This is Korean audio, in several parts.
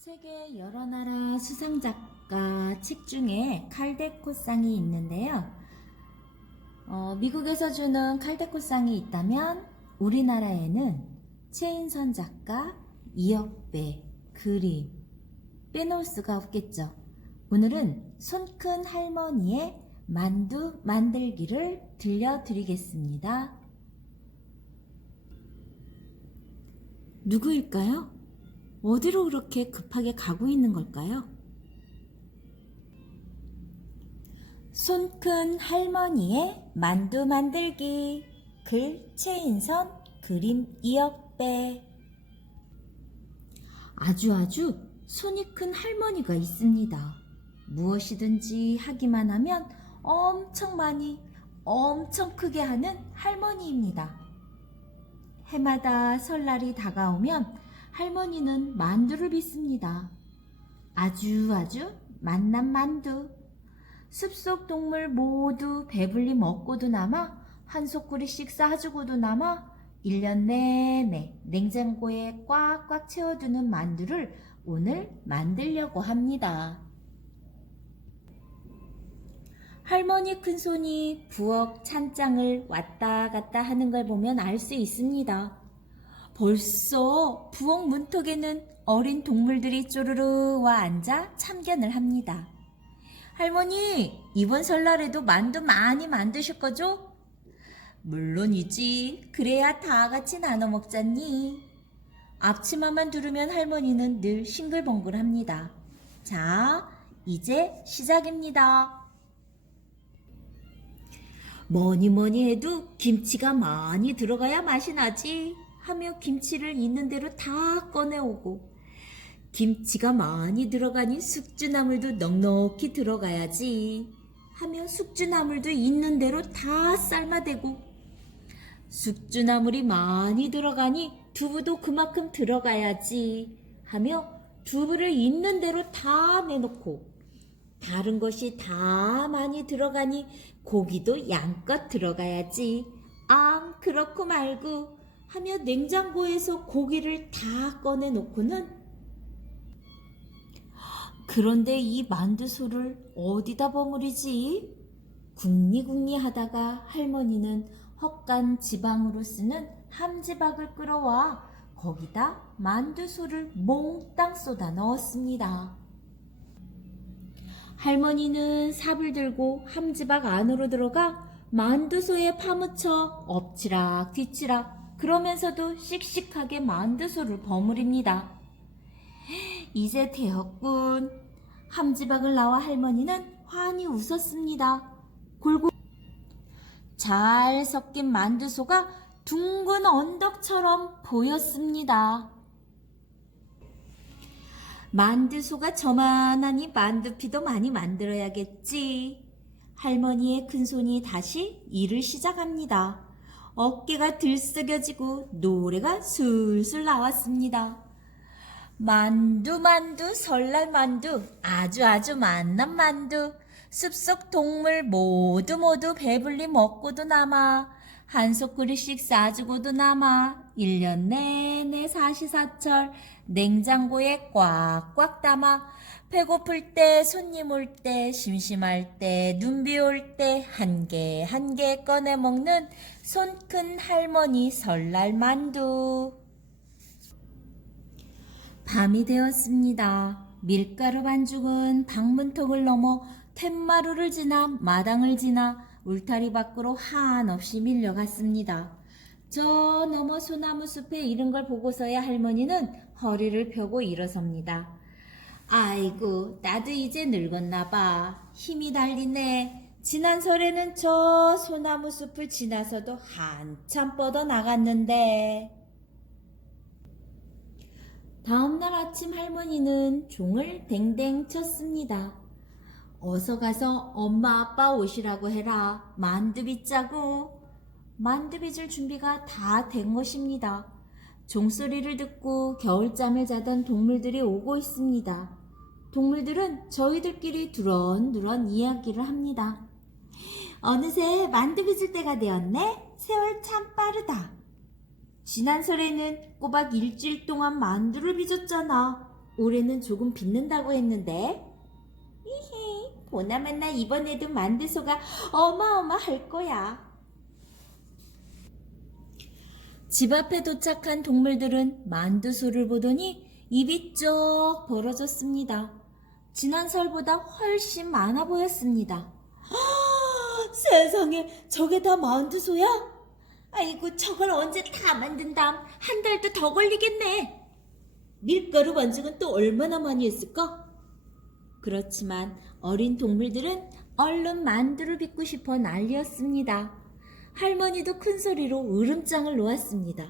세계 여러 나라 수상작가 책 중에 칼데코상이 있는데요. 미국에서 주는 칼데코상이 있다면 우리나라에는 최인선 작가, 이역배, 그림 빼놓을 수가 없겠죠. 오늘은 손 큰 할머니의 만두 만들기를 들려드리겠습니다. 누구일까요? 어디로 그렇게 급하게 가고 있는 걸까요? 손 큰 할머니의 만두 만들기. 글 최인선, 그림 이역배. 아주 손이 큰 할머니가 있습니다. 무엇이든지 하기만 하면 엄청 많이, 엄청 크게 하는 할머니입니다. 해마다 설날이 다가오면 할머니는 만두를 빚습니다. 아주 맛난 만두. 숲속 동물 모두 배불리 먹고도 남아 한 소쿠리씩 싸주고도 남아 1년 내내 냉장고에 꽉꽉 채워두는 만두를 오늘 만들려고 합니다. 할머니 큰손이 부엌 찬장을 왔다 갔다 하는 걸 보면 알 수 있습니다. 벌써 부엌 문턱에는 어린 동물들이 쪼르르 와 앉아 참견을 합니다. 할머니, 이번 설날에도 만두 많이 만드실 거죠? 물론이지. 그래야 다 같이 나눠 먹잖니. 앞치마만 두르면 할머니는 늘 싱글벙글합니다. 자, 이제 시작입니다. 뭐니 해도 김치가 많이 들어가야 맛이 나지 하며 김치를 있는 대로 다 꺼내오고, 김치가 많이 들어가니 숙주나물도 넉넉히 들어가야지 하며 숙주나물도 있는 대로 다 삶아대고, 숙주나물이 많이 들어가니 두부도 그만큼 들어가야지 하며 두부를 있는 대로 다 내놓고, 다른 것이 다 많이 들어가니 고기도 양껏 들어가야지 그렇고 말고 하며 냉장고에서 고기를 다 꺼내놓고는, 그런데 이 만두소를 어디다 버무리지? 궁리궁리 하다가 할머니는 헛간 지방으로 쓰는 함지박을 끌어와 거기다 만두소를 몽땅 쏟아 넣었습니다. 할머니는 삽을 들고 함지박 안으로 들어가 만두소에 파묻혀 엎치락 뒤치락 그러면서도 씩씩하게 만두소를 버무립니다. 이제 되었군. 함지박을 나와 할머니는 환히 웃었습니다. 골고루 잘 섞인 만두소가 둥근 언덕처럼 보였습니다. 만두소가 저만하니 만두피도 많이 만들어야겠지. 할머니의 큰손이 다시 일을 시작합니다. 어깨가 들썩여지고 노래가 술술 나왔습니다. 만두 설날 만두 아주 맛난 만두, 숲속 동물 모두 배불리 먹고도 남아 한 소쿠리씩 싸주고도 남아 1년 내내 사시사철 냉장고에 꽉꽉 담아 배고플 때, 손님 올 때, 심심할 때, 눈비 올 때 한 개 꺼내 먹는 손 큰 할머니 설날 만두. 밤이 되었습니다. 밀가루 반죽은 방문턱을 넘어 툇마루를 지나 마당을 지나 울타리 밖으로 한없이 밀려갔습니다. 저 너머 소나무 숲에 이른 걸 보고서야 할머니는 허리를 펴고 일어섭니다. 아이고, 나도 이제 늙었나 봐. 힘이 달리네. 지난 설에는 저 소나무 숲을 지나서도 한참 뻗어 나갔는데. 다음날 아침 할머니는 종을 댕댕 쳤습니다. 어서 가서 엄마 아빠 오시라고 해라. 만두 빚자고. 만두 빚을 준비가 다 된 것입니다. 종소리를 듣고 겨울잠을 자던 동물들이 오고 있습니다. 동물들은 저희들끼리 두런두런 이야기를 합니다. 어느새 만두 빚을 때가 되었네. 세월 참 빠르다. 지난 설에는 꼬박 일주일 동안 만두를 빚었잖아. 올해는 조금 빚는다고 했는데. 히히, 보나마나 이번에도 만두소가 어마어마할 거야. 집 앞에 도착한 동물들은 만두소를 보더니 입이 쩍 벌어졌습니다. 지난 설보다 훨씬 많아 보였습니다. 세상에, 저게 다 만두소야? 아이고, 저걸 언제 다 만든 다음 한 달도 더 걸리겠네. 밀가루 반죽은 또 얼마나 많이 했을까? 그렇지만 어린 동물들은 얼른 만두를 빚고 싶어 난리였습니다. 할머니도 큰 소리로 으름장을 놓았습니다.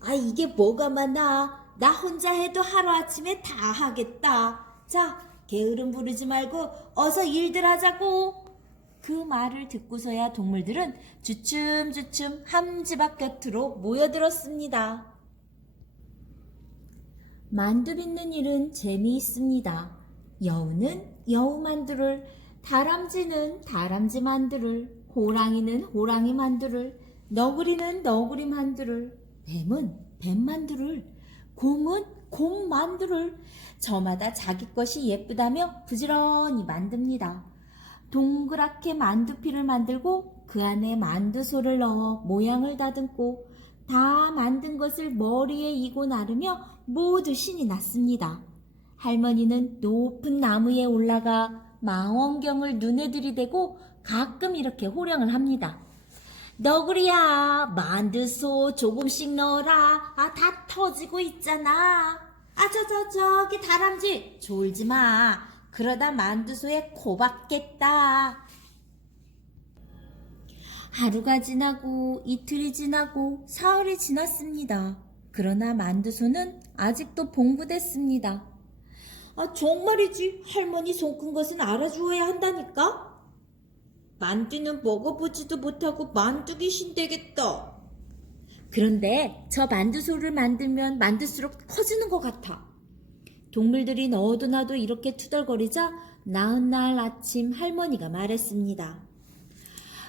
아, 이게 뭐가 많아. 나 혼자 해도 하루아침에 다 하겠다. 자, 게으름 부르지 말고 어서 일들 하자고. 그 말을 듣고서야 동물들은 주춤주춤 함집 앞 곁으로 모여들었습니다. 만두 빚는 일은 재미있습니다. 여우는 여우 만두를, 다람쥐는 다람쥐 만두를, 호랑이는 호랑이 만두를, 너구리는 너구리 만두를, 뱀은 뱀 만두를, 곰은 곰 만두를 저마다 자기 것이 예쁘다며 부지런히 만듭니다. 동그랗게 만두피를 만들고 그 안에 만두소를 넣어 모양을 다듬고 다 만든 것을 머리에 이고 나르며 모두 신이 났습니다. 할머니는 높은 나무에 올라가 망원경을 눈에 들이대고 가끔 이렇게 호령을 합니다. 너구리야, 만두소 조금씩 넣어라. 아, 다 터지고 있잖아. 아, 저기 다람쥐, 졸지 마. 그러다 만두소에 코 박겠다. 하루가 지나고 이틀이 지나고 사흘이 지났습니다. 그러나 만두소는 아직도 봉부됐습니다. 아, 정말이지. 할머니 손 큰 것은 알아주어야 한다니까. 만두는 먹어보지도 못하고 만두 귀신 되겠다. 그런데 저 만두소를 만들면 만들수록 커지는 것 같아. 동물들이 너도 나도 이렇게 투덜거리자 나은 날 아침 할머니가 말했습니다.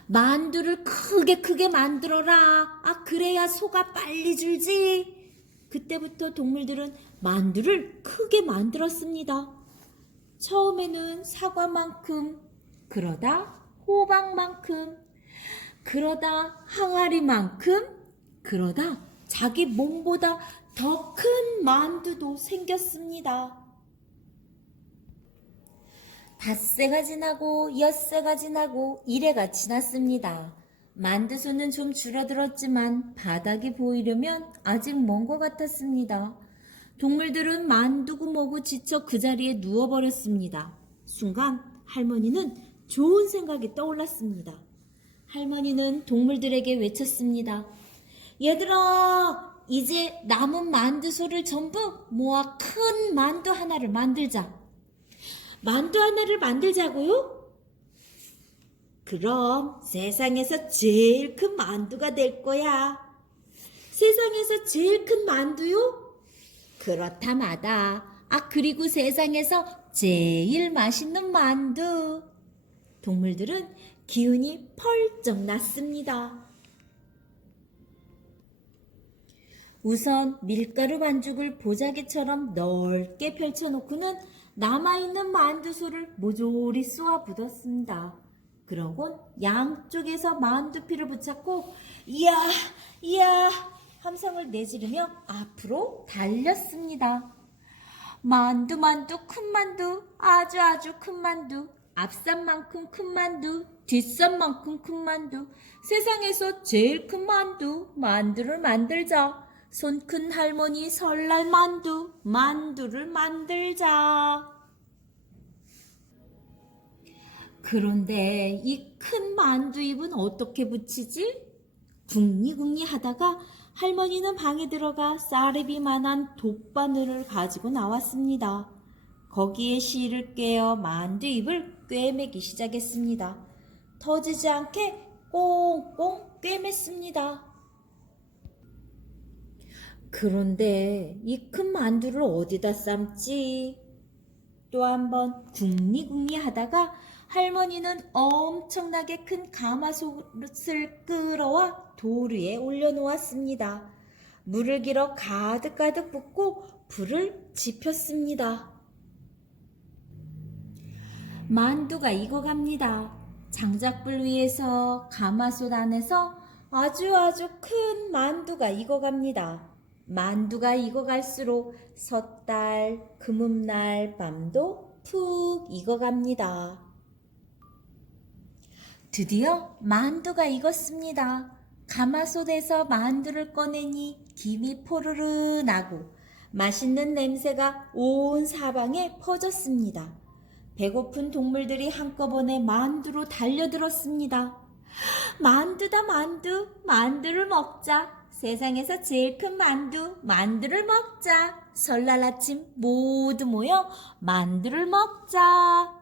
만두를 크게 만들어라. 아, 그래야 소가 빨리 줄지. 그때부터 동물들은 만두를 크게 만들었습니다. 처음에는 사과만큼, 그러다 호박만큼, 그러다 항아리만큼, 그러다 자기 몸보다 더 큰 만두도 생겼습니다. 닷새가 지나고 엿새가 지나고 이래가 지났습니다. 만두소는 좀 줄어들었지만 바닥이 보이려면 아직 먼 것 같았습니다. 동물들은 만두고 뭐고 지쳐 그 자리에 누워버렸습니다. 순간 할머니는 좋은 생각이 떠올랐습니다. 할머니는 동물들에게 외쳤습니다. 얘들아, 이제 남은 만두소를 전부 모아 큰 만두 하나를 만들자. 만두 하나를 만들자고요? 그럼 세상에서 제일 큰 만두가 될 거야. 세상에서 제일 큰 만두요? 그렇다마다. 아, 그리고 세상에서 제일 맛있는 만두. 동물들은 기운이 펄쩍 났습니다. 우선 밀가루 반죽을 보자기처럼 넓게 펼쳐놓고는 남아있는 만두소를 모조리 쏘아 붓었습니다. 그러곤 양쪽에서 만두피를 붙잡고 이야 함성을 내지르며 앞으로 달렸습니다. 만두 큰 만두, 아주 큰 만두, 앞산만큼 큰 만두, 뒷산만큼 큰 만두, 세상에서 제일 큰 만두를 만들자. 손 큰 할머니 설날 만두를 만들자. 그런데 이 큰 만두잎은 어떻게 붙이지? 궁리궁리 하다가 할머니는 방에 들어가 쌀비만한 돗바늘을 가지고 나왔습니다. 거기에 실을 꿰어 만두잎을 꿰매기 시작했습니다. 터지지 않게 꽁꽁 꿰맸습니다. 그런데 이 큰 만두를 어디다 삶지? 또 한번 궁리궁리 하다가 할머니는 엄청나게 큰 가마솥을 끌어와 돌 위에 올려놓았습니다. 물을 길어 가득가득 붓고 불을 지폈습니다. 만두가 익어갑니다. 장작불 위에서 가마솥 안에서 아주 큰 만두가 익어갑니다. 만두가 익어갈수록 섣달, 금음날 밤도 푹 익어갑니다. 드디어 만두가 익었습니다. 가마솥에서 만두를 꺼내니 김이 포르르 나고 맛있는 냄새가 온 사방에 퍼졌습니다. 배고픈 동물들이 한꺼번에 만두로 달려들었습니다. 만두다 만두, 만두를 먹자. 세상에서 제일 큰 만두, 만두를 먹자. 설날 아침 모두 모여 만두를 먹자.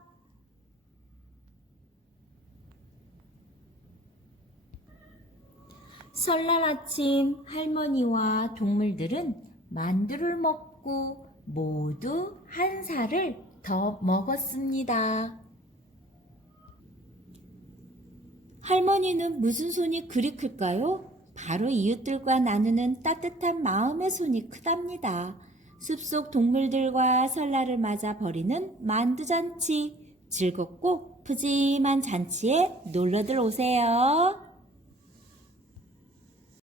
설날 아침 할머니와 동물들은 만두를 먹고 모두 한 살을 더 먹었습니다. 할머니는 무슨 손이 그리 클까요? 바로 이웃들과 나누는 따뜻한 마음의 손이 크답니다. 숲속 동물들과 설날을 맞아 벌이는 만두잔치, 즐겁고 푸짐한 잔치에 놀러들 오세요.